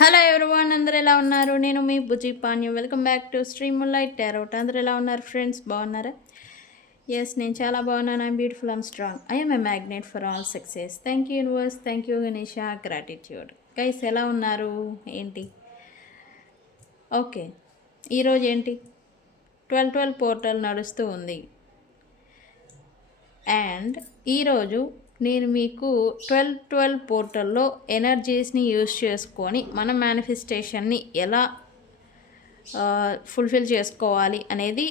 Hello everyone, అందరూ ఎలా ఉన్నారు? నేను మీ Bujji Panyu. Welcome back to stream light tarot. అందరూ ఎలా ఉన్నారు ఫ్రెండ్స్? బాగున్నారా? ఎస్, నేను చాలా బాగున్నాను. I'm beautiful, I'm strong, I'm a magnet for all success. Thank you universe, thank you Ganesha, gratitude. Guys ఎలా ఉన్నారు? ఏంటి? ఓకే, ఈరోజు ఏంటి? 12/12 పోర్టల్ నడుస్తూ ఉంది. అండ్ ఈరోజు నేను మీకు 12/12 పోర్టల్లో ఎనర్జీస్ని యూజ్ చేసుకొని మన మేనిఫెస్టేషన్ని ఎలా ఫుల్ఫిల్ చేసుకోవాలి అనేది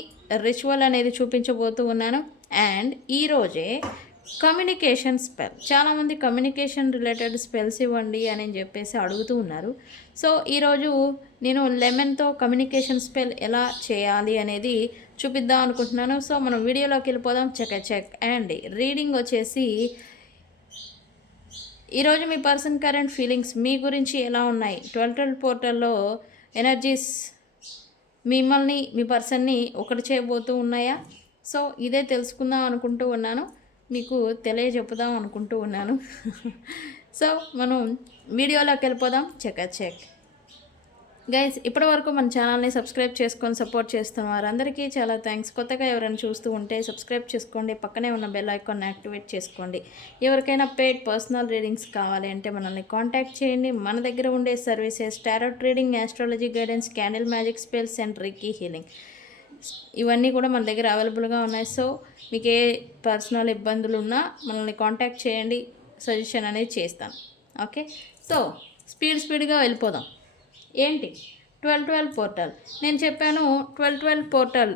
రిచువల్ అనేది చూపించబోతూ ఉన్నాను. అండ్ ఈరోజే కమ్యూనికేషన్ స్పెల్, చాలామంది కమ్యూనికేషన్ రిలేటెడ్ స్పెల్స్ ఇవ్వండి అని చెప్పేసి అడుగుతూ ఉన్నారు. సో ఈరోజు నేను లెమన్తో కమ్యూనికేషన్ స్పెల్ ఎలా చేయాలి అనేది చూపిద్దాం అనుకుంటున్నాను. సో మనం వీడియోలోకి వెళ్ళిపోదాం. చెక్. అండ్ రీడింగ్ వచ్చేసి ఈరోజు మీ పర్సన్ కరెంట్ ఫీలింగ్స్ మీ గురించి ఎలా ఉన్నాయి, 12/12 పోర్టల్లో ఎనర్జీస్ మిమ్మల్ని మీ పర్సన్ని ఒకటి చేయబోతూ ఉన్నాయా? సో ఇదే తెలుసుకుందాం అనుకుంటూ ఉన్నాను, మీకు తెలియజెప్పుదాం అనుకుంటూ ఉన్నాను. సో మనం వీడియోలోకి వెళ్ళిపోదాం. చెక్. గైస్, ఇప్పటివరకు మన ఛానల్ని సబ్స్క్రైబ్ చేసుకొని సపోర్ట్ చేస్తున్న వారందరికీ చాలా థ్యాంక్స్. కొత్తగా ఎవరైనా చూస్తూ ఉంటే సబ్స్క్రైబ్ చేసుకోండి, పక్కనే ఉన్న బెల్ ఐకాన్ యాక్టివేట్ చేసుకోండి. ఎవరికైనా పెయిడ్ పర్సనల్ రీడింగ్స్ కావాలి అంటే మనల్ని కాంటాక్ట్ చేయండి. మన దగ్గర ఉండే services tarot reading, astrology guidance, candle magic spells and reiki healing, ఇవన్నీ కూడా మన దగ్గర అవైలబుల్గా ఉన్నాయి. సో మీకు ఏ పర్సనల్ ఇబ్బందులు ఉన్నా మనల్ని కాంటాక్ట్ చేయండి, సజెషన్ అనేది చేస్తాను. ఓకే, సో స్పీడ్గా వెళ్ళిపోదాం. ఏంటి 12/12 పోర్టల్? నేను చెప్పాను 12/12 పోర్టల్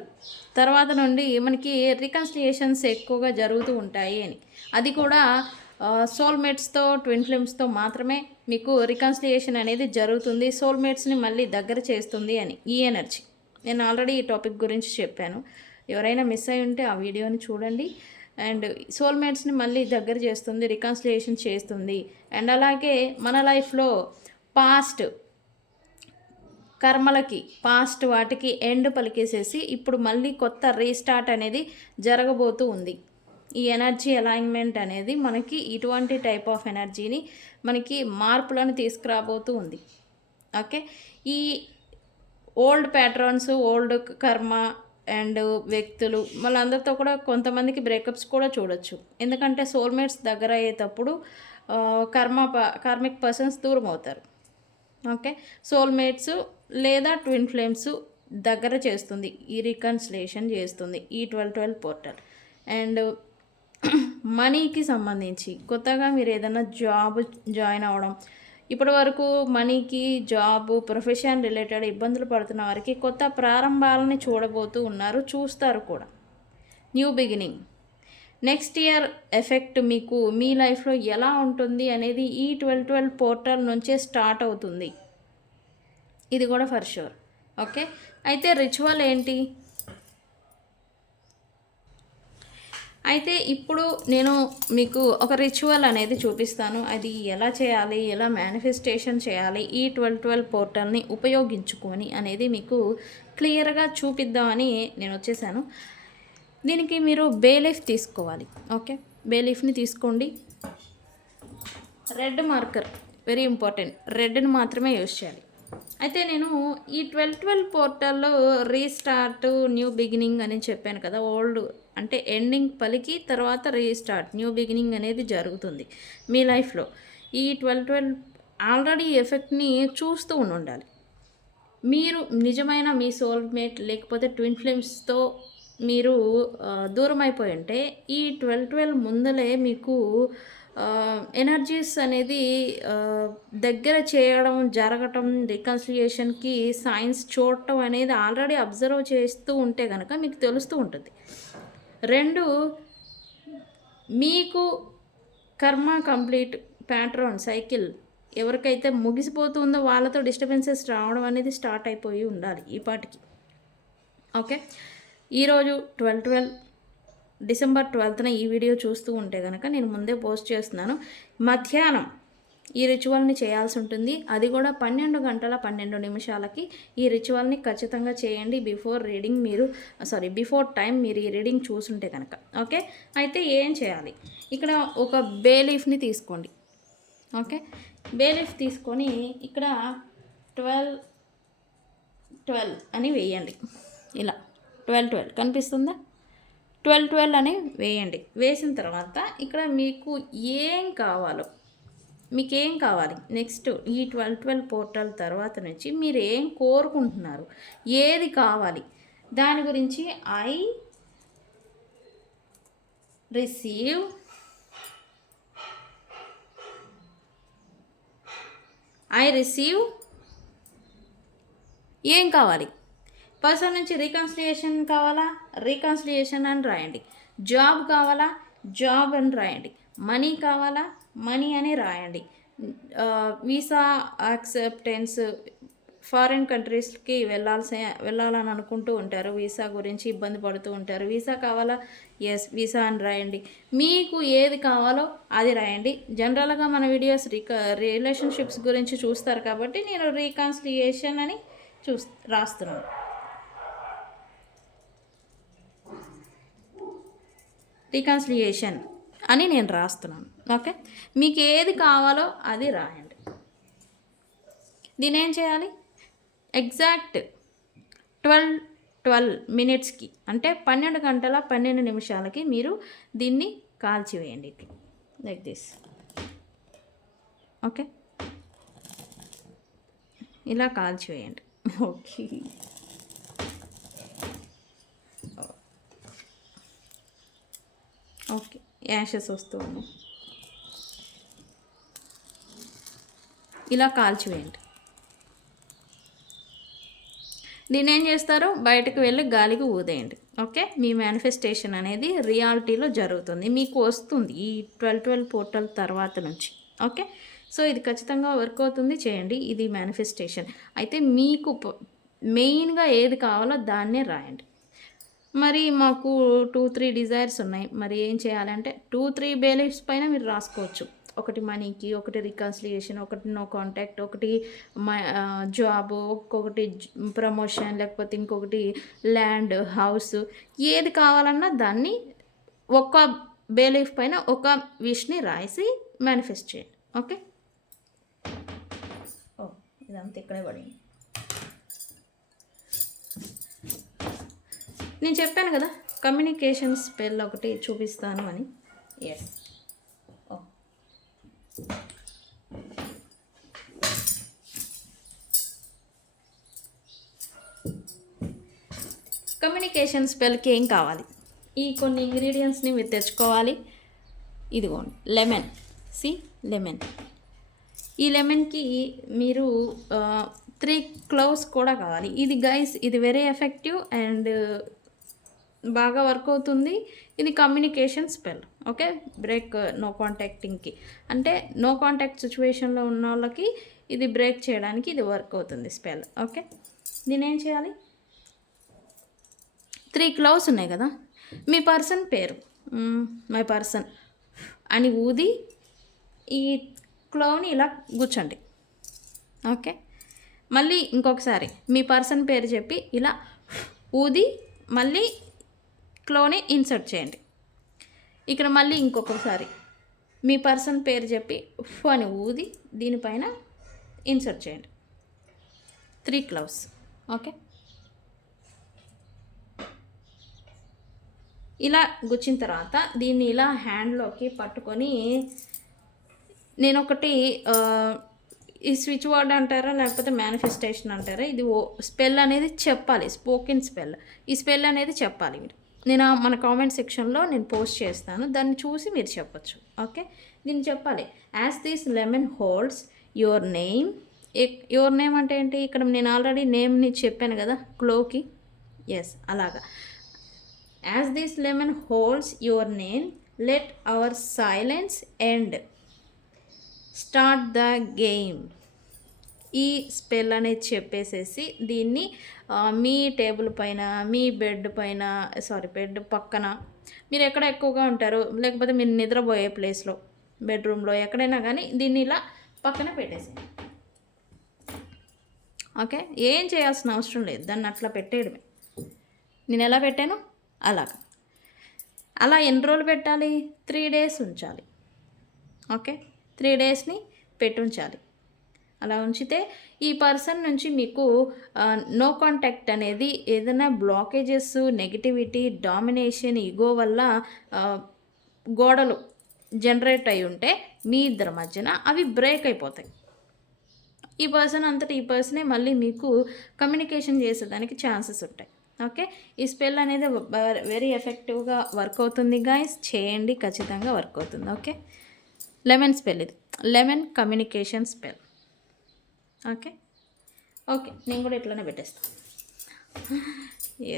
తర్వాత నుండి మనకి రికన్సిలియేషన్స్ ఎక్కువగా జరుగుతూ ఉంటాయి అని. అది కూడా సోల్మేట్స్తో, ట్విన్ ఫ్లేమ్స్తో మాత్రమే మీకు రికన్సిలియేషన్ అనేది జరుగుతుంది. సోల్మేట్స్ని మళ్ళీ దగ్గర చేస్తుంది అని ఈ ఎనర్జీ. నేను ఆల్రెడీ ఈ టాపిక్ గురించి చెప్పాను. ఎవరైనా మిస్ అయి ఉంటే ఆ వీడియోని చూడండి. అండ్ సోల్మేట్స్ని మళ్ళీ దగ్గర చేస్తుంది, రికన్సిలియేషన్ చేస్తుంది. అండ్ అలాగే మన లైఫ్లో పాస్ట్ కర్మలకి, పాస్ట్ వాటికి ఎండ్ పలికేసేసి ఇప్పుడు మళ్ళీ కొత్త రీస్టార్ట్ అనేది జరగబోతూ ఉంది. ఈ ఎనర్జీ అలైన్మెంట్ అనేది మనకి ఇటువంటి టైప్ ఆఫ్ ఎనర్జీని మనకి మార్పులను తీసుకురాబోతూ ఉంది. ఓకే, ఈ ఓల్డ్ ప్యాటర్న్స్, ఓల్డ్ కర్మ అండ్ వ్యక్తులు వాళ్ళందరితో కూడా కొంతమందికి బ్రేకప్స్ కూడా చూడొచ్చు. ఎందుకంటే సోల్మేట్స్ దగ్గర అయ్యేటప్పుడు కార్మిక్ పర్సన్స్ దూరం అవుతారు. ఓకే, సోల్మేట్స్ లేదా ట్విన్ ఫ్లేమ్స్ దగ్గర చేస్తుంది, ఈ రికన్సిలేషన్ చేస్తుంది ఈ 12/12 పోర్టల్. అండ్ మనీకి సంబంధించి కొత్తగా మీరు ఏదైనా జాబ్ జాయిన్ అవ్వడం, ఇప్పటి వరకు మనీకి, జాబ్, ప్రొఫెషన్ రిలేటెడ్ ఇబ్బందులు పడుతున్న వారికి కొత్త ప్రారంభాలని చూడబోతూ ఉన్నారు, చూస్తారు కూడా. New beginning, next year effect మీకు మీ లైఫ్లో ఎలా ఉంటుంది అనేది ఈ 12/12 పోర్టల్ నుంచే స్టార్ట్ అవుతుంది. ఇది కూడా ఫర్ షూర్. ఓకే, అయితే రిచువల్ ఏంటి? అయితే ఇప్పుడు నేను మీకు ఒక రిచువల్ అనేది చూపిస్తాను. అది ఎలా చేయాలి, ఎలా మేనిఫెస్టేషన్ చేయాలి ఈ 12/12 పోర్టల్ని ఉపయోగించుకొని అనేది మీకు క్లియర్గా చూపిద్దామని నేను వచ్చేసాను. దీనికి మీరు బే లీఫ్ తీసుకోవాలి. ఓకే, బే లీఫ్ని తీసుకోండి. రెడ్ మార్కర్ వెరీ ఇంపార్టెంట్, రెడ్ని మాత్రమే యూజ్ చేయాలి. అయితే నేను ఈ 12/12 పోర్టల్లో రీస్టార్ట్, న్యూ బిగినింగ్ అని చెప్పాను కదా. ఓల్డ్ అంటే ఎండింగ్ పలికి తర్వాత రీస్టార్ట్, న్యూ బిగినింగ్ అనేది జరుగుతుంది మీ లైఫ్లో. ఈ 12/12 ఆల్రెడీ ఎఫెక్ట్ని చూస్తూ ఉండాలి. మీరు నిజమైన మీ సోల్మేట్ లేకపోతే ట్విన్ ఫ్లేమ్స్తో మీరు దూరం అయిపోయి ఉంటే ఈ 12/12 ముందలే మీకు ఎనర్జీస్ అనేది దగ్గర చేయడం, జరగటం, రికన్సిలియేషన్కి సైన్స్ చూడటం అనేది ఆల్రెడీ అబ్జర్వ్ చేస్తూ ఉంటే కనుక మీకు తెలుస్తూ ఉంటుంది. రెండు, మీకు కర్మ కంప్లీట్ ప్యాటర్న్ సైకిల్ ఎవరికైతే ముగిసిపోతుందో వాళ్ళతో డిస్టర్బెన్సెస్ రావడం అనేది స్టార్ట్ అయిపోయి ఉండాలి ఈ పాటికి. ఓకే, ఈరోజు 12/12 డిసెంబర్ 12న ఈ వీడియో చూస్తూ ఉంటే కనుక నేను ముందే పోస్ట్ చేస్తున్నాను. మధ్యాహ్నం ఈ రిచువల్ని చేయాల్సి ఉంటుంది. అది కూడా 12:12 ఈ రిచువల్ని ఖచ్చితంగా చేయండి. బిఫోర్ టైం మీరు ఈ రీడింగ్ చూసుంటే కనుక. ఓకే, అయితే ఏం చేయాలి? ఇక్కడ ఒక బే లీఫ్ని తీసుకోండి. ఓకే, బే లీఫ్ తీసుకొని ఇక్కడ 12 12 అని వేయండి. ఇలా 12 12 కనిపిస్తుందా? 12 12 అని వేయండి. వేసిన తర్వాత ఇక్కడ ఏం కావాలో మీకేం కావాలి నెక్స్ట్ ఈ 12 12 పోర్టల్ తర్వాత నుంచి మీరు ఏం కోరుకుంటున్నారు, ఏది కావాలి దాని గురించి ఐ రిసీవ్ ఏం కావాలి. పర్సన్ నుంచి రీకన్సిలియేషన్ కావాలా, రీకన్సిలియేషన్ అని రాయండి. జాబ్ కావాలా, జాబ్ అని రాయండి. మనీ కావాలా, మనీ అని రాయండి. వీసా యాక్సెప్టెన్స్, ఫారిన్ కంట్రీస్కి వెళ్ళాలని అనుకుంటూ ఉంటారు, వీసా గురించి ఇబ్బంది పడుతూ ఉంటారు. వీసా కావాలా, ఎస్ వీసా అని రాయండి. మీకు ఏది కావాలో అది రాయండి. జనరల్గా మన వీడియోస్ రిలేషన్షిప్స్ గురించి చూస్తారు కాబట్టి నేను రీకన్సిలియేషన్ అని రాస్తున్నాను. రీకన్సిలియేషన్ అని నేను రాస్తున్నాను. ఓకే, మీకు ఏది కావాలో అది రాయండి. దీని ఏం చేయాలి, ఎగ్జాక్ట్ 12 minutesకి అంటే 12 గంటల 12 నిమిషాలకి మీరు దీన్ని కాల్చివేయండి ఇట్లా లైక్ దిస్. ఓకే, ఇలా కాల్చివేయండి. ఓకే, ఓకే యాషెస్ వస్తూ ఉన్నాయి. ఇలా కాల్చివేయండి. దీన్ని ఏం చేస్తారో బయటకు వెళ్ళి గాలికి ఊదేయండి. ఓకే, మీ మేనిఫెస్టేషన్ అనేది రియాలిటీలో జరుగుతుంది, మీకు వస్తుంది ఈ 12 12 పోర్టల్ తర్వాత నుంచి. ఓకే, సో ఇది ఖచ్చితంగా వర్క్ అవుతుంది, చేయండి. ఇది మేనిఫెస్టేషన్. అయితే మీకు మెయిన్గా ఏది కావాలో దాన్నే రాయండి. మరి మాకు 2-3 డిజైర్స్ ఉన్నాయి, మరి ఏం చేయాలంటే 2-3 బేలీఫ్స్ పైన మీరు రాసుకోవచ్చు. ఒకటి మనీకి, ఒకటి రికన్సిలియేషన్, ఒకటి నో కాంటాక్ట్, ఒకటి జాబ్, ఒక్కొక్కటి ప్రమోషన్, లేకపోతే ఇంకొకటి ల్యాండ్, హౌస్, ఏది కావాలన్నా దాన్ని ఒక్క బేలీఫ్ పైన ఒక విష్ని రాసి మేనిఫెస్ట్ చేయండి. ఓకే, ఇదంతా ఇక్కడే పడింది. నేను చెప్పాను కదా కమ్యూనికేషన్ స్పెల్ ఒకటి చూపిస్తాను అని. ఎస్, కమ్యూనికేషన్ స్పెల్కి ఏం కావాలి, ఈ కొన్ని ఇంగ్రీడియంట్స్ని మీరు తెచ్చుకోవాలి. ఇదిగోండి లెమన్, లెమన్. ఈ లెమన్కి మీరు 3 cloves కూడా కావాలి. ఇది గైస్, ఇది వెరీ ఎఫెక్టివ్ అండ్ బాగా వర్క్ అవుతుంది. ఇది communication spell. Okay, break no కాంటాక్టింగ్కి, అంటే నో కాంటాక్ట్ సిచ్యువేషన్లో ఉన్న వాళ్ళకి ఇది బ్రేక్ చేయడానికి ఇది వర్క్ అవుతుంది స్పెల్. ఓకే, దీని ఏం చేయాలి, 3 cloves ఉన్నాయి కదా, మీ పర్సన్ పేరు మై పర్సన్ అని ఊది ఈ క్లోవ్ని ఇలా గుచ్చండి. ఓకే, మళ్ళీ ఇంకొకసారి మీ పర్సన్ పేరు చెప్పి ఇలా ఊది మళ్ళీ క్లోవ్ని ఇన్సర్ట్ చేయండి. ఇక్కడ మళ్ళీ ఇంకొకసారి మీ పర్సన్ పేరు చెప్పి ఉఫ్ అని ఊది దీనిపైన ఇన్సర్ట్ చేయండి. 3 cloves. ఓకే, ఇలా గుచ్చిన తర్వాత దీన్ని ఇలా హ్యాండ్లోకి పట్టుకొని, నేను ఒకటి ఈ స్విచ్ వర్డ్ అంటారా లేకపోతే మేనిఫెస్టేషన్ అంటారా, ఇది స్పెల్ అనేది చెప్పాలి, స్పోకెన్ స్పెల్. ఈ స్పెల్ అనేది చెప్పాలి మీరు. నేను మన కామెంట్ సెక్షన్లో నేను పోస్ట్ చేస్తాను, దాన్ని చూసి మీరు చెప్పచ్చు. ఓకే, దీన్ని చెప్పాలి. As this lemon holds your name. Your name అంటే ఏంటి, ఇక్కడ నేను ఆల్రెడీ నేమ్ని చెప్పాను కదా క్లోకి. ఎస్, అలాగా. As this lemon holds your name, let hour silence end, start the game. ఈ స్పెల్ అనేది చెప్పేసేసి దీన్ని మీ టేబుల్ పైన, మీ బెడ్ పైన, బెడ్ పక్కన, మీరు ఎక్కడ ఎక్కువగా ఉంటారో లేకపోతే మీరు నిద్రపోయే ప్లేస్లో, బెడ్రూమ్లో ఎక్కడైనా కానీ దీన్ని ఇలా పక్కన పెట్టేసి. ఓకే, ఏం చేయాల్సిన అవసరం లేదు, దాన్ని అట్లా పెట్టేయడమే. నేను ఎలా పెట్టాను అలాగా. అలా ఎన్ని రోజులు పెట్టాలి, 3 days ఉంచాలి. ఓకే, 3 daysని పెట్టుంచాలి. అలా ఉంచితే ఈ పర్సన్ నుంచి మీకు నో కాంటాక్ట్ అనేది ఏదైనా బ్లాకేజెస్, నెగటివిటీ, డామినేషన్, ఈగో వల్ల గోడలు జనరేట్ అయి ఉంటే మీ ఇద్దరి మధ్యన అవి బ్రేక్ అయిపోతాయి. ఈ పర్సన్ అంతటా ఈ పర్సనే మళ్ళీ మీకు కమ్యూనికేషన్ చేసేదానికి ఛాన్సెస్ ఉంటాయి. ఓకే, ఈ స్పెల్ అనేది వెరీ ఎఫెక్టివ్గా వర్క్ అవుతుంది గాయస్, చేయండి, ఖచ్చితంగా వర్క్ అవుతుంది. ఓకే, లెమన్ స్పెల్, ఇది lemon communication spell. Okay okay, నేను కూడా ఇట్లానే పెట్టేస్తాను.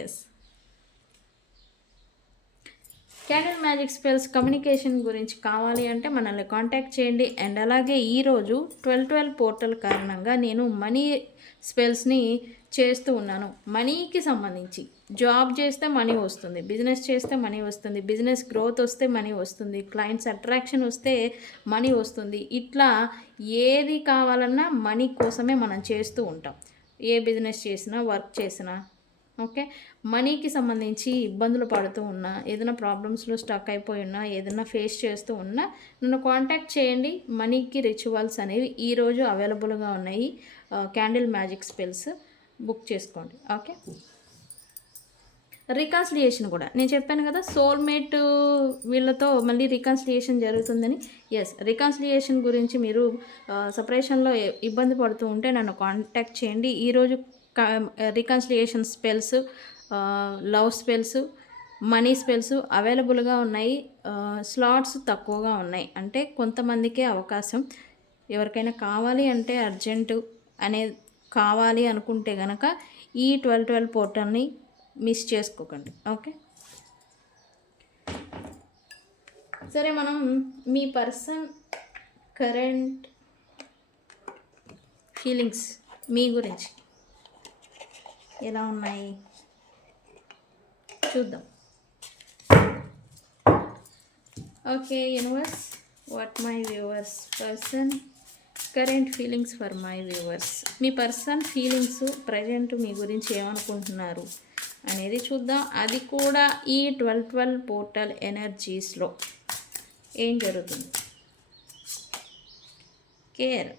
Yes, candle magic spells communication గురించి కావాలి అంటే మనల్ని కాంటాక్ట్ చేయండి. అండ్ అలాగే ఈరోజు 12/12 పోర్టల్ కారణంగా నేను మనీ స్పెల్స్ని చేస్తూ ఉన్నాను. మనీకి సంబంధించి జాబ్ చేస్తే మనీ వస్తుంది, బిజినెస్ చేస్తే మనీ వస్తుంది, బిజినెస్ గ్రోత్ వస్తే మనీ వస్తుంది, క్లయింట్స్ అట్రాక్షన్ వస్తే మనీ వస్తుంది. ఇట్లా ఏది కావాలన్నా మనీ కోసమే మనం చేస్తూ ఉంటాం. ఏ బిజినెస్ చేసినా, వర్క్ చేసినా. ఓకే, మనీకి సంబంధించి ఇబ్బందులు పడుతూ ఉన్నా, ఏదైనా ప్రాబ్లమ్స్లో స్టక్ అయిపోయి ఉన్నా, ఏదైనా ఫేస్ చేస్తూ ఉన్నా నన్ను కాంటాక్ట్ చేయండి. మనీకి రిచువల్స్ అనేవి ఈరోజు అవైలబుల్గా ఉన్నాయి. క్యాండిల్ మ్యాజిక్ స్పెల్స్ బుక్ చేసుకోండి. ఓకే, రికన్సిలియేషన్ కూడా నేను చెప్పాను కదా, సోల్మేట్ వీళ్ళతో మళ్ళీ రికన్సిలియేషన్ జరుగుతుందని. ఎస్, రికన్సిలియేషన్ గురించి మీరు సపరేషన్లో ఇబ్బంది పడుతూ ఉంటే నన్ను కాంటాక్ట్ చేయండి. ఈరోజు reconciliation spells, love spells, money spells అవైలబుల్గా ఉన్నాయి. స్లాట్స్ తక్కువగా ఉన్నాయి, అంటే కొంతమందికే అవకాశం. ఎవరికైనా కావాలి అంటే అర్జెంటు అనేది కావాలి అనుకుంటే కనుక ఈ 12/12 పోర్టల్ని మిస్ చేసుకోకండి. ఓకే, సరే, మనం మీ పర్సన్ కరెంట్ ఫీలింగ్స్ మీ గురించి ఎలా ఉన్నాయి చూద్దాం. Okay universe, what my viewers person current feelings for my viewers. మీ పర్సన్ ఫీలింగ్స్ ప్రజెంట్ మీ గురించి ఏమనుకుంటున్నారు అనేది చూద్దాం. అది కూడా ఈ 12/12 పోర్టల్ ఎనర్జీస్లో ఏం జరుగుతుంది. కేర్.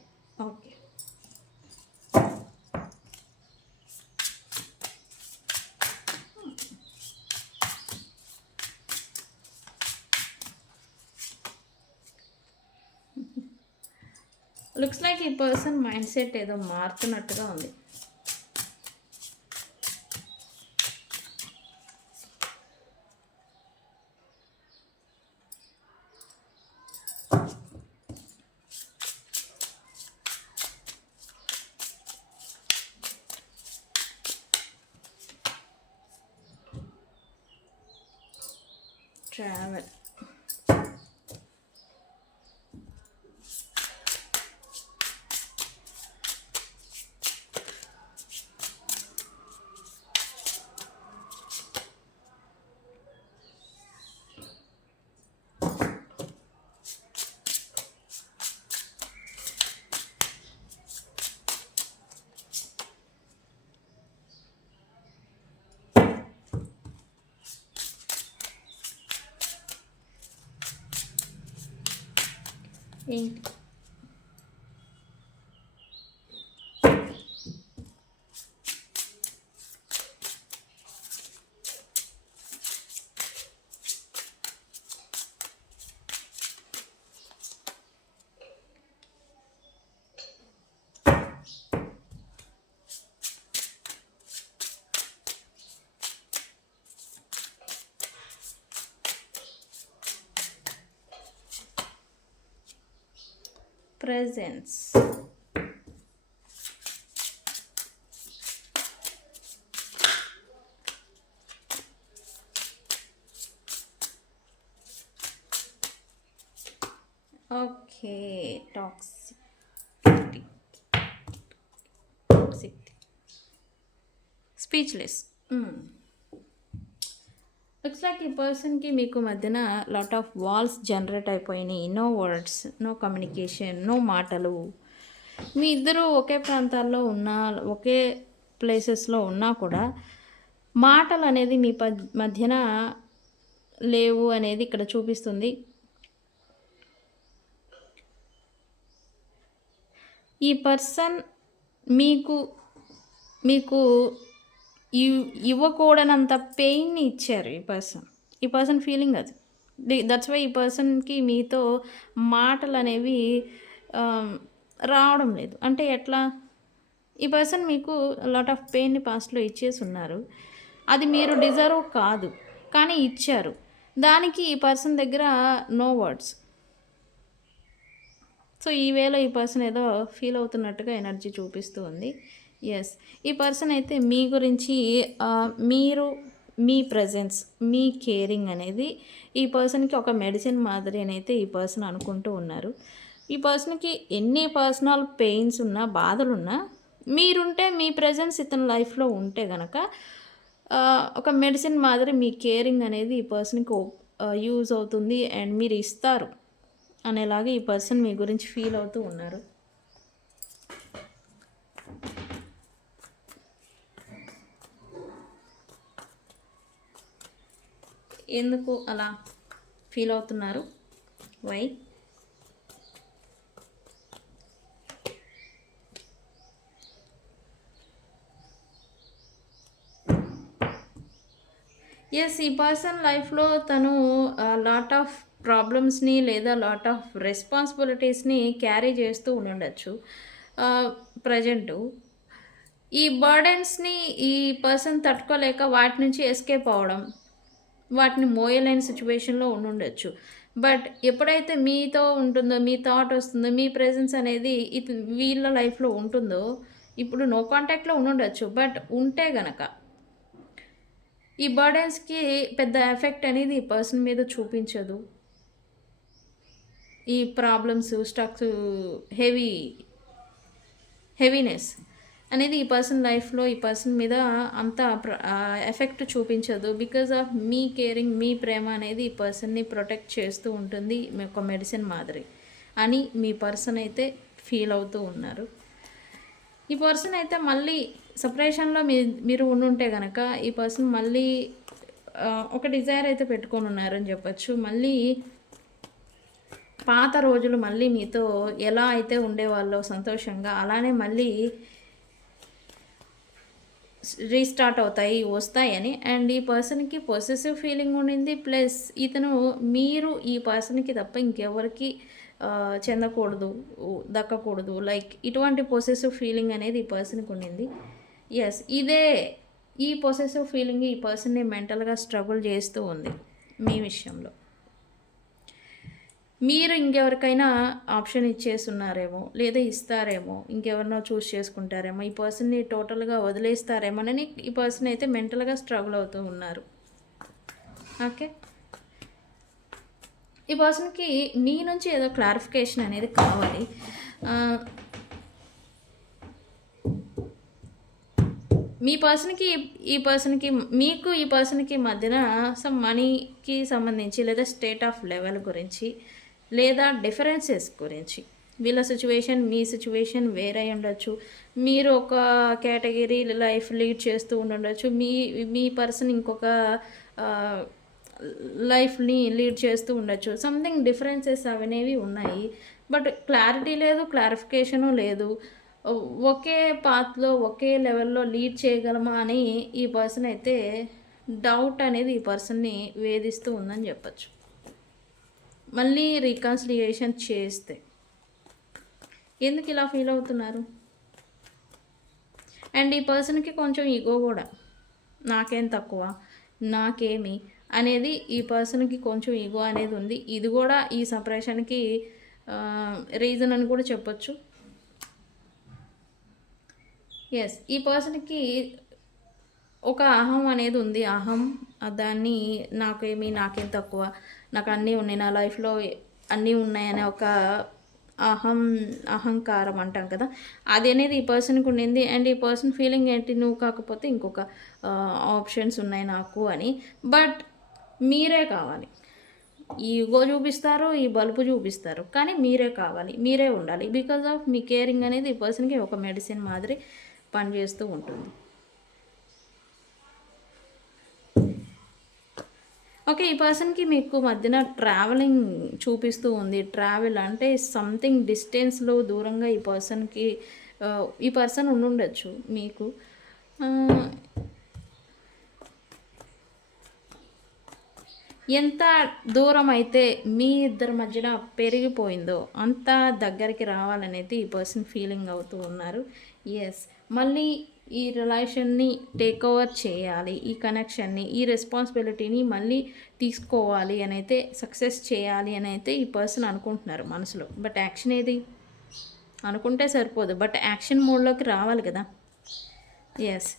ఓకే, లుక్స్ లైక్ ఈ పర్సన్ మైండ్ సెట్ ఏదో మారుతున్నట్టుగా ఉంది. ట్రావెల్. ఏంటి presence. Okay, toxic. Speechless. Looks like ఈ పర్సన్కి మీకు మధ్యన లాట్ ఆఫ్ వాల్స్ జనరేట్ అయిపోయినాయి. No words, no communication, no మాటలు. మీ ఇద్దరు ఒకే ప్రాంతాల్లో ఉన్నా, ఒకే ప్లేసెస్లో ఉన్నా కూడా మాటలు అనేది మీ మధ్యన లేవు అనేది ఇక్కడ చూపిస్తుంది. ఈ పర్సన్ మీకు మీకు ఇవ్వకూడనంత పెయిన్ని ఇచ్చారు ఈ పర్సన్ ఫీలింగ్ అది. దట్స్ వై ఈ పర్సన్కి మీతో మాటలు అనేవి రావడం లేదు. అంటే ఎట్లా, ఈ పర్సన్ మీకు లాట్ ఆఫ్ పెయిన్ని పాస్ట్లో ఇచ్చేసి ఉన్నారు. అది మీరు డిజర్వ్ కాదు, కానీ ఇచ్చారు. దానికి ఈ పర్సన్ దగ్గర నో వర్డ్స్. సో ఈ వేళ ఈ పర్సన్ ఏదో ఫీల్ అవుతున్నట్టుగా ఎనర్జీ చూపిస్తూ ఉంది. ఎస్, ఈ పర్సన్ అయితే మీ గురించి మీరు మీ ప్రజెన్స్, మీ కేరింగ్ అనేది ఈ పర్సన్కి ఒక మెడిసిన్ మాదిరి అని అయితే ఈ పర్సన్ అనుకుంటూ ఉన్నారు. ఈ పర్సన్కి ఎన్ని పర్సనల్ పెయిన్స్ ఉన్నా, బాధలున్నా, మీరుంటే, మీ ప్రజెన్స్ ఇతని లైఫ్లో ఉంటే గనక ఒక మెడిసిన్ మాదిరి మీ కేరింగ్ అనేది ఈ పర్సన్కి యూజ్ అవుతుంది అండ్ మీరు ఇస్తారు అనేలాగా ఈ పర్సన్ మీ గురించి ఫీల్ అవుతూ ఉన్నారు. ఎందుకు అలా ఫీల్ అవుతున్నారు? వై? ఎస్, ఈ పర్సన్ లైఫ్లో తను లాట్ ఆఫ్ ప్రాబ్లమ్స్ని లేదా లాట్ ఆఫ్ రెస్పాన్సిబిలిటీస్ని క్యారీ చేస్తూ ఉండొచ్చు ప్రజెంటు. ఈ బర్డెన్స్ని ఈ పర్సన్ తట్టుకోలేక వాటి నుంచి ఎస్కేప్ అవ్వడం, వాటిని మోయలేని సిచ్యువేషన్లో ఉండొచ్చు. బట్ ఎప్పుడైతే మీతో ఉంటుందో, మీ థాట్ వస్తుందో, మీ ప్రెజెన్స్ అనేది వీళ్ళ లైఫ్లో ఉంటుందో, ఇప్పుడు నో కాంటాక్ట్లో ఉండొచ్చు, బట్ ఉంటే గనక ఈ బర్డెన్స్కి పెద్ద ఎఫెక్ట్ అనేది ఈ పర్సన్ మీద చూపించదు. ఈ ప్రాబ్లమ్స్, స్ట్రక్స్, హెవీనెస్ అనేది ఈ పర్సన్ లైఫ్లో ఈ పర్సన్ మీద అంత ఎఫెక్ట్ చూపించదు. బికాజ్ ఆఫ్ మీ కేరింగ్, మీ ప్రేమ అనేది ఈ పర్సన్ని ప్రొటెక్ట్ చేస్తూ ఉంటుంది ఒక మెడిసిన్ మాదిరి అని మీ పర్సన్ అయితే ఫీల్ అవుతూ ఉన్నారు. ఈ పర్సన్ అయితే మళ్ళీ సపరేషన్లో మీరు ఉండుంటే కనుక ఈ పర్సన్ మళ్ళీ ఒక డిజైర్ అయితే పెట్టుకొని ఉన్నారని చెప్పచ్చు. మళ్ళీ పాత రోజులు మళ్ళీ మీతో ఎలా అయితే ఉండేవాళ్ళో సంతోషంగా, అలానే మళ్ళీ రీస్టార్ట్ వస్తాయని. అండ్ ఈ పర్సన్కి పొసెసివ్ ఫీలింగ్ ఉండింది. ప్లస్ మీరు ఈ పర్సన్కి తప్ప ఇంకెవరికి చెందకూడదు, దక్కకూడదు, లైక్ ఇటువంటి పొసెసివ్ ఫీలింగ్ అనేది ఈ పర్సన్కి ఉండింది. ఎస్, ఈ పొసెసివ్ ఫీలింగ్ ఈ పర్సన్ని మెంటల్గా స్ట్రగుల్ చేస్తూ ఉంది మీ విషయంలో. మీరు ఇంకెవరికైనా ఆప్షన్ ఇచ్చేస్తున్నారేమో, లేదా ఇస్తారేమో, ఇంకెవరినో చూస్ చేసుకుంటారేమో, ఈ పర్సన్ని టోటల్గా వదిలేస్తారేమోనని ఈ పర్సన్ అయితే మెంటల్గా స్ట్రగుల్ అవుతూ ఉన్నారు. ఓకే, ఈ పర్సన్కి మీ నుంచి ఏదో క్లారిఫికేషన్ అనేది కావాలి. మీ పర్సన్కి మీకు ఈ పర్సన్కి మధ్యన సమ్ మనీకి సంబంధించి, లేదా స్టేట్ ఆఫ్ లెవెల్ గురించి, లేదా డిఫరెన్సెస్ గురించి, వీళ్ళ సిచ్యువేషన్ మీ సిచ్యువేషన్ వేరే ఉండొచ్చు. మీరు ఒక కేటగిరీ లైఫ్ లీడ్ చేస్తూ ఉండొచ్చు, మీ పర్సన్ ఇంకొక లైఫ్ని లీడ్ చేస్తూ ఉండొచ్చు. సంథింగ్ డిఫరెన్సెస్ అవనేవి ఉన్నాయి. బట్ క్లారిటీ లేదు, క్లారిఫికేషను లేదు. ఒకే పాత్లో, ఒకే లెవెల్లో లీడ్ చేయగలమా అని ఈ పర్సన్ అయితే డౌట్ అనేది ఈ పర్సన్ని వేధిస్తూ ఉందని చెప్పచ్చు. మళ్ళీ రీకన్సిలియేషన్ చేస్తే ఎందుకు ఇలా ఫీల్ అవుతున్నారు? అండ్ ఈ పర్సన్కి కొంచెం ఈగో కూడా, నాకేం తక్కువ, నాకేమి అనేది ఈ పర్సన్కి కొంచెం ఈగో అనేది ఉంది. ఇది కూడా ఈ సపరేషన్కి రీజన్ అని కూడా చెప్పొచ్చు. ఎస్, ఈ పర్సన్కి ఒక అహం అనేది ఉంది. దాన్ని నాకేం తక్కువ, నాకు అన్నీ ఉన్నాయి, నా లైఫ్లో అన్నీ ఉన్నాయనే ఒక అహంకారం అంటాం కదా, అది అనేది ఈ పర్సన్కి ఉండింది. అండ్ ఈ పర్సన్ ఫీలింగ్ ఏంటి, నువ్వు కాకపోతే ఇంకొక ఆప్షన్స్ ఉన్నాయి నాకు అని. బట్ మీరే కావాలి. ఈ ఈగో చూపిస్తారు, ఈ బలుపు చూపిస్తారు, కానీ మీరే కావాలి, మీరే ఉండాలి. బికాజ్ ఆఫ్ మీ కేరింగ్ అనేది ఈ పర్సన్కి ఒక మెడిసిన్ మాదిరి పనిచేస్తూ ఉంటుంది. ఓకే. ఈ పర్సన్‌కి మీకు మధ్యన ట్రావెలింగ్ చూపిస్తూ ఉంది. ట్రావెల్ అంటే సంథింగ్ డిస్టెన్స్‌లో దూరంగా ఈ పర్సన్ ఉండుండొచ్చు మీకు. ఆహ్, ఎంత దూరమైతే మీ ఇద్దరి మధ్యన పెరిగిపోయిందో, అంత దగ్గరికి రావాలనేది ఈ పర్సన్ ఫీలింగ్ అవుతూ ఉన్నారు. యెస్. మళ్ళీ ఈ రిలేషన్‌ని టేక్ ఓవర్ చేయాలి. ఈ కనెక్షన్‌ని, ఈ రెస్పాన్సిబిలిటీని మళ్ళీ తీసుకోవాలి అనైతే, సక్సెస్ చేయాలి అనైతే ఈ పర్సన్ అనుకుంటున్నారు మనసులో. బట్ యాక్షన్ ఏది? అనుకుంటే సరిపోదు. బట్ యాక్షన్ మోడ్‌లోకి రావాలి కదా! యెస్.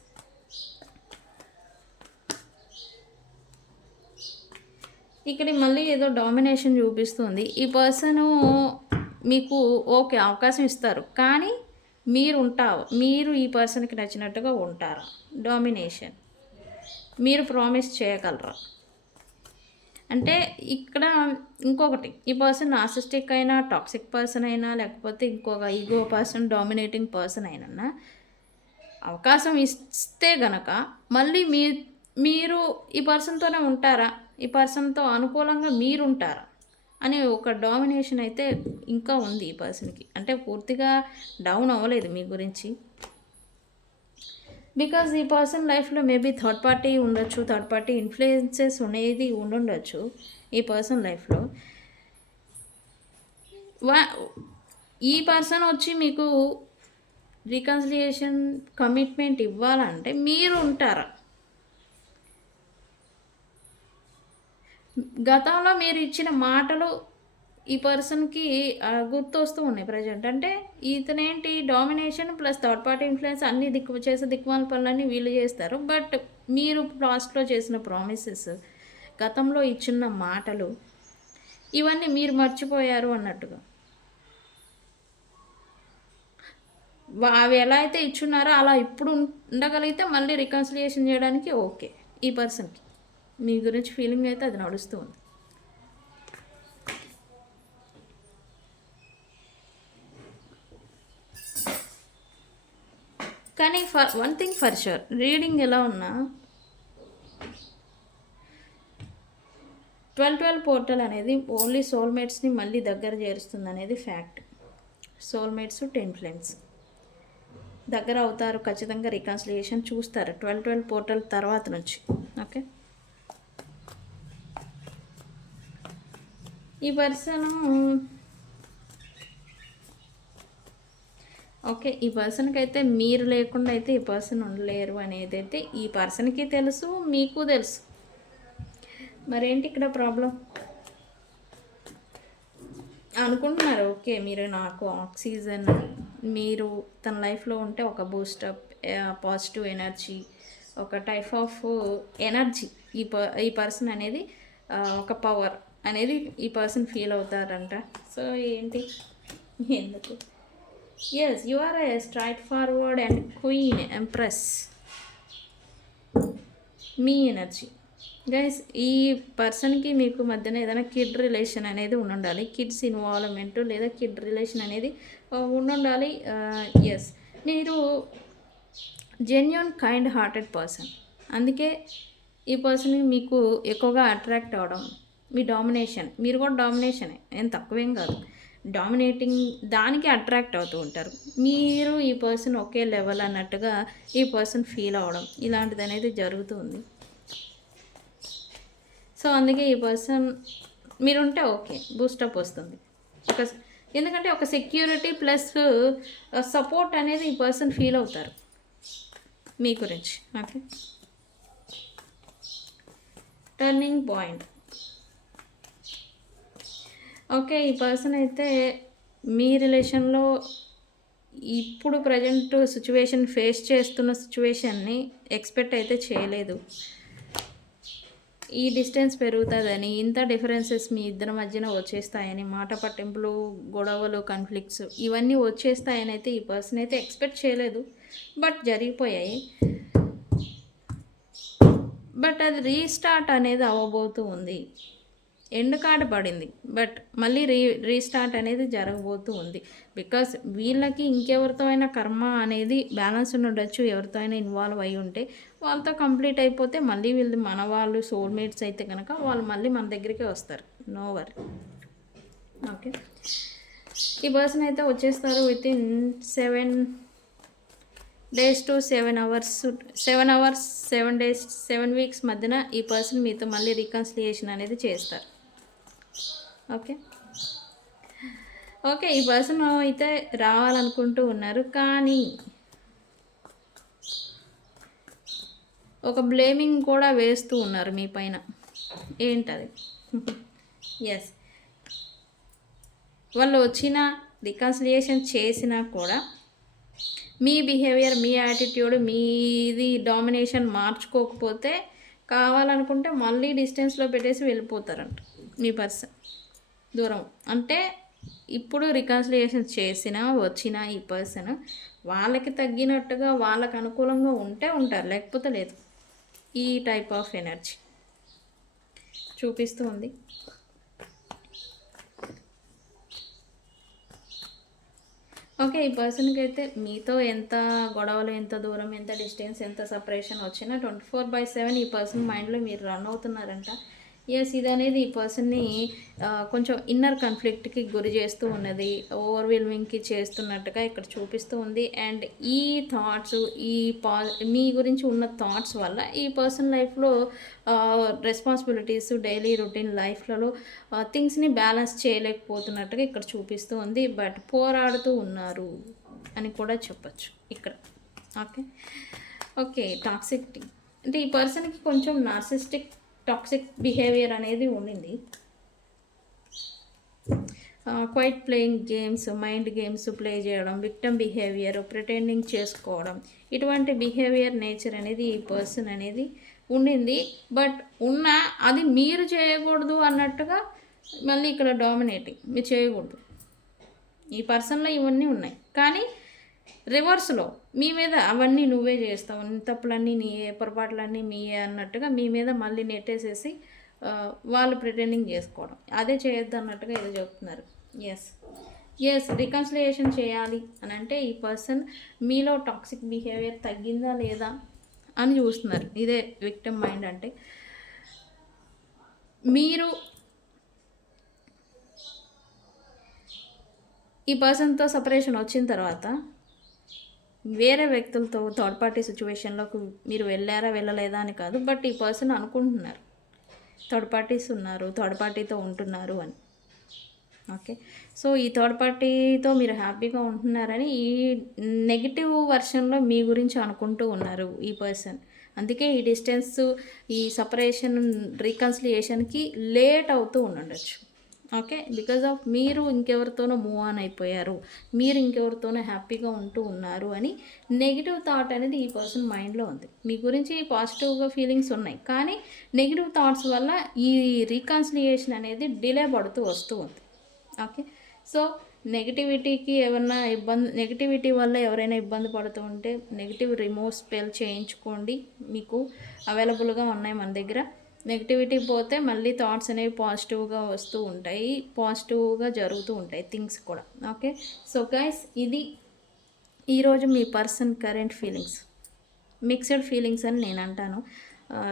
ఇక్కడ మళ్ళీ ఏదో డామినేషన్ చూపిస్తుంది. ఈ పర్సను మీకు ఓకే. అవకాశం ఇస్తారు. కానీ మీరు ఈ పర్సన్‌కి నచ్చినట్టుగా ఉంటారా? డామినేషన్. మీరు ప్రామిస్ చేయగలరా? అంటే ఇక్కడ ఇంకొకటి, ఈ పర్సన్ నార్సిస్టిక్ అయినా, టాక్సిక్ పర్సన్ అయినా, లేకపోతే ఇంకొక ఈగో పర్సన్, డామినేటింగ్ పర్సన్ అయినన్నా అవకాశం ఇస్తే గనక మళ్ళీ మీరు ఈ పర్సన్‌తోనే ఉంటారా? ఈ పర్సన్‌తో అనుకూలంగా మీరుంటారా? అనే ఒక డామినేషన్ అయితే ఇంకా ఉంది ఈ పర్సన్‌కి. అంటే పూర్తిగా డౌన్ అవ్వలేదు మీ గురించి. బికాజ్ ఈ పర్సన్ లైఫ్‌లో మేబీ థర్డ్ పార్టీ ఉండొచ్చు. థర్డ్ పార్టీ ఇన్‌ఫ్లుయెన్సెస్ అనేది ఉండుండొచ్చు ఈ పర్సన్ లైఫ్‌లో. వా ఈ పర్సన్ వచ్చి మీకు రికన్సిలియేషన్, కమిట్మెంట్ ఇవ్వాలంటే మీరు ఉంటారా? గతంలో మీరు ఇచ్చిన మాటలు ఈ పర్సన్‌కి గుర్తొస్తూ ఉన్నాయి ప్రెజెంట్. అంటే ఇతనేంటి domination plus third party influence అన్నీ దిక్కుమాలిన పనులన్నీ వీళ్ళు చేస్తారు. బట్ మీరు పాస్ట్‌లో చేసిన ప్రామిసెస్, గతంలో ఇచ్చిన మాటలు ఇవన్నీ మీరు మర్చిపోయారు అన్నట్టుగా. అవి ఎలా అయితే ఇచ్చున్నారో అలా ఇప్పుడు ఉండగలిగితే మళ్ళీ రికన్సిలియేషన్ చేయడానికి ఓకే ఈ పర్సన్‌కి. మీ గురించి ఫీలింగ్ అయితే అది నడుస్తూ ఉంది. కానీ one thing for sure, reading ఎలా ఉన్నా 12/12 పోర్టల్ అనేది ఓన్లీ సోల్మేట్స్ని మళ్ళీ దగ్గర చేరుస్తుంది అనేది ఫ్యాక్ట్. సోల్మేట్స్, 10 ఫ్లేమ్స్ దగ్గర అవుతారు, ఖచ్చితంగా రికన్సిలియేషన్ చూస్తారు 12/12 పోర్టల్ తర్వాత నుంచి. ఓకే. ఈ పర్సన్ ఓకే. ఈ పర్సన్కి అయితే మీరు లేకుండా అయితే ఈ పర్సన్ ఉండలేరు అనేది అయితే ఈ పర్సన్కి తెలుసు, మీకు తెలుసు. మరేంటి ఇక్కడ ప్రాబ్లం? అనుకుంటున్నారు ఓకే మీరు నాకు ఆక్సిజన్, మీరు తన లైఫ్లో ఉంటే ఒక బూస్టప్, పాజిటివ్ ఎనర్జీ, ఒక టైప్ ఆఫ్ ఎనర్జీ ఈ పర్సన్ అనేది ఒక పవర్ అనేది ఈ పర్సన్ ఫీల్ అవుతారంట. సో ఏంటి ఎందుకు? Yes, you are a straight forward and queen empress. మీ ఎనర్జీ గైస్, ఈ పర్సన్కి మీకు మధ్యన ఏదైనా కిడ్ రిలేషన్ అనేది ఉండాలి. కిడ్స్ ఇన్వాల్వ్మెంట్ లేదా కిడ్ రిలేషన్ అనేది ఉండాలి. ఎస్, మీరు జెన్యున్ కైండ్ హార్టెడ్ పర్సన్. అందుకే ఈ పర్సన్ మీకు ఎక్కువగా అట్రాక్ట్ అవ్వడం. మీ డామినేషన్, మీరు కూడా డామినేషనే, ఏం తక్కువేం కాదు. డామినేటింగ్ దానికి అట్రాక్ట్ అవుతూ ఉంటారు. మీరు ఈ పర్సన్ ఒకే లెవెల్ అన్నట్టుగా ఈ పర్సన్ ఫీల్ అవ్వడం ఇలాంటిది అనేది జరుగుతుంది. సో అందుకే ఈ పర్సన్ మీరుంటే ఓకే బూస్టప్ వస్తుంది. ఎందుకంటే ఒక సెక్యూరిటీ ప్లస్ సపోర్ట్ అనేది ఈ పర్సన్ ఫీల్ అవుతారు మీ గురించి. ఓకే. Turning point. ఓకే. ఈ పర్సన్ అయితే మీ రిలేషన్లో ఇప్పుడు ప్రజెంట్ సిచ్యువేషన్ ఫేస్ చేస్తున్న సిచ్యువేషన్ని ఎక్స్పెక్ట్ అయితే చేయలేదు. ఈ డిస్టెన్స్ పెరుగుతుందని, ఇంత డిఫరెన్సెస్ మీ ఇద్దరి మధ్యన వచ్చేస్తాయని, మాట పట్టింపులు, గొడవలు, కాన్ఫ్లిక్ట్స్ ఇవన్నీ వచ్చేస్తాయని అయితే ఈ పర్సన్ అయితే ఎక్స్పెక్ట్ చేయలేదు. బట్ జరిగిపోయాయి. బట్ అది రీస్టార్ట్ అనేది అవ్వబోతూ ఉంది. ఎండ్ కార్డ్ పడింది, బట్ మళ్ళీ రీస్టార్ట్ అనేది జరగబోతూ ఉంది. బికాస్ వీళ్ళకి ఇంకెవరితో అయినా కర్మ అనేది బ్యాలెన్స్ ఉండొచ్చు, ఎవరితో అయినా ఇన్వాల్వ్ అయి ఉంటే వాళ్ళతో కంప్లీట్ అయిపోతే మళ్ళీ వీళ్ళు మన వాళ్ళు సోల్మేట్స్ అయితే కనుక వాళ్ళు మళ్ళీ మన దగ్గరికే వస్తారు. No worry. ఓకే, ఈ పర్సన్ అయితే వచ్చేస్తారు within 7 days to 7 hours, 7 hours 7 days 7 weeks మధ్యన ఈ పర్సన్ మీతో మళ్ళీ రీకన్సిలియేషన్ అనేది చేస్తారు. ఓకే ఓకే, ఈ పర్సన్ అయితే రావాలనుకుంటూ ఉన్నారు, కానీ ఒక బ్లేమింగ్ కూడా వేస్తూ ఉన్నారు మీ పైన. ఏంటది? ఎస్, వాళ్ళు వచ్చిన రికన్సిలియేషన్ చేసినా కూడా మీ బిహేవియర్, మీ యాటిట్యూడ్, మీది డామినేషన్ మార్చుకోకపోతే కావాలనుకుంటే మళ్ళీ డిస్టెన్స్లో పెట్టేసి వెళ్ళిపోతారంట మీ పర్సన్ దూరం. అంటే ఇప్పుడు రికన్సిలియేషన్ చేసినా వచ్చినా ఈ పర్సన్ వాళ్ళకి తగ్గినట్టుగా వాళ్ళకి అనుకూలంగా ఉంటే ఉంటారు, లేకపోతే లేదు. ఈ టైప్ ఆఫ్ ఎనర్జీ చూపిస్తూ ఉంది. ఓకే, ఈ పర్సన్కి అయితే మీతో ఎంత గొడవలు, ఎంత దూరం, ఎంత డిస్టెన్స్, ఎంత సపరేషన్ వచ్చినా 24/7 ఈ పర్సన్ మైండ్లో మీరు రన్ అవుతున్నారంట. ఎస్, ఇది అనేది ఈ పర్సన్ని కొంచెం ఇన్నర్ కాన్ఫ్లిక్ట్కి గురి చేస్తూ ఉన్నది, ఓవర్వెల్మింగ్కి చేస్తున్నట్టుగా ఇక్కడ చూపిస్తూ ఉంది. అండ్ ఈ థాట్స్, మీ గురించి ఉన్న థాట్స్ వల్ల ఈ పర్సన్ లైఫ్లో రెస్పాన్సిబిలిటీస్, డైలీ రొటీన్ లైఫ్లలో థింగ్స్ని బ్యాలెన్స్ చేయలేకపోతున్నట్టుగా ఇక్కడ చూపిస్తూ ఉంది. బట్ పోరాడుతూ ఉన్నారు అని కూడా చెప్పచ్చు ఇక్కడ. ఓకే ఓకే, టాక్సిసిటీ అంటే ఈ పర్సన్కి కొంచెం నార్సిస్టిక్ టాక్సిక్ బిహేవియర్ అనేది ఉండింది. Quite playing games, mind games play చేయడం, విక్టమ్ బిహేవియర్, ప్రిటెండింగ్ చేసుకోవడం, ఇటువంటి బిహేవియర్ నేచర్ అనేది ఈ పర్సన్ అనేది ఉండింది. బట్ అది మీరు చేయకూడదు అన్నట్టుగా మళ్ళీ ఇక్కడ డామినేటింగ్, మీరు చేయకూడదు. ఈ పర్సన్లో ఇవన్నీ ఉన్నాయి, కానీ రివర్స్లో మీ మీద అవన్నీ నువ్వే చేస్తావు, తప్పులన్నీ నీయే, పొరపాట్లన్నీ మీయే అన్నట్టుగా మీ మీద మళ్ళీ నెట్టేసేసి వాళ్ళు ప్రిటెండింగ్ చేసుకోవడం, అదే చేయొద్దు అన్నట్టుగా ఏదో చెప్తున్నారు. ఎస్, రికన్సిలియేషన్ చేయాలి అని అంటే ఈ పర్సన్ మీలో టాక్సిక్ బిహేవియర్ తగ్గిందా లేదా అని చూస్తున్నారు. ఇదే విక్టిమ్ మైండ్ అంటే. మీరు ఈ పర్సన్తో సపరేషన్ వచ్చిన తర్వాత వేరే వ్యక్తులతో థర్డ్ పార్టీ సిచ్యువేషన్లోకి మీరు వెళ్ళలేదా అని కాదు, బట్ ఈ పర్సన్ అనుకుంటున్నారు థర్డ్ పార్టీస్ ఉన్నారు, థర్డ్ పార్టీతో ఉంటున్నారు అని. ఓకే, సో ఈ థర్డ్ పార్టీతో మీరు హ్యాపీగా ఉంటున్నారని ఈ నెగిటివ్ వర్షన్లో మీ గురించి అనుకుంటూ ఉన్నారు ఈ పర్సన్. అందుకే ఈ డిస్టెన్స్, ఈ సపరేషన్, రీకన్సిలియేషన్కి లేట్ అవుతూ ఉండొచ్చు. ఓకే, బికాజ్ ఆఫ్ మీరు ఇంకెవరితోనో మూవ్ ఆన్ అయిపోయారు, మీరు ఇంకెవరితోనో హ్యాపీగా ఉంటూ ఉన్నారు అని నెగిటివ్ థాట్ అనేది ఈ పర్సన్ మైండ్లో ఉంది. మీ గురించి పాజిటివ్గా ఫీలింగ్స్ ఉన్నాయి, కానీ నెగిటివ్ థాట్స్ వల్ల ఈ రీకన్సిలియేషన్ అనేది డిలే పడుతూ వస్తూ ఉంది. ఓకే, సో నెగిటివిటీ వల్ల ఎవరైనా ఇబ్బంది పడుతూ ఉంటే నెగిటివ్ రిమూవ్ స్పెల్ చేయించుకోండి, మీకు అవైలబుల్గా ఉన్నాయి మన దగ్గర. నెగిటివిటీ పోతే మళ్ళీ థాట్స్ అనేవి పాజిటివ్గా వస్తూ ఉంటాయి, పాజిటివ్గా జరుగుతూ ఉంటాయి థింగ్స్ కూడా. ఓకే, సో గైస్, ఇది ఈరోజు మీ person current feelings, mixed feelings అని నేను అంటాను.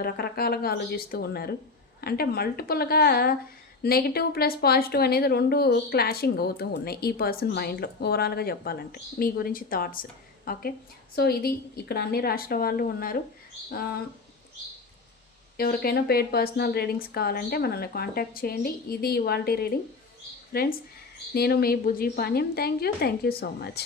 రకరకాలుగా ఆలోచిస్తూ ఉన్నారు, అంటే మల్టిపుల్గా నెగిటివ్ ప్లస్ పాజిటివ్ అనేది రెండు క్లాషింగ్ అవుతూ ఉన్నాయి ఈ పర్సన్ మైండ్లో ఓవరాల్గా చెప్పాలంటే మీ గురించి థాట్స్. ఓకే, సో ఇది ఇక్కడ అన్ని రాష్ట్రాల వాళ్ళు ఉన్నారు. ఎవరికైనా పెయిడ్ పర్సనల్ రీడింగ్స్ కావాలంటే మనల్ని కాంటాక్ట్ చేయండి. ఇది ఇవాల్టి రీడింగ్ ఫ్రెండ్స్. నేను మీ Bujji Panyam. Thank you so much.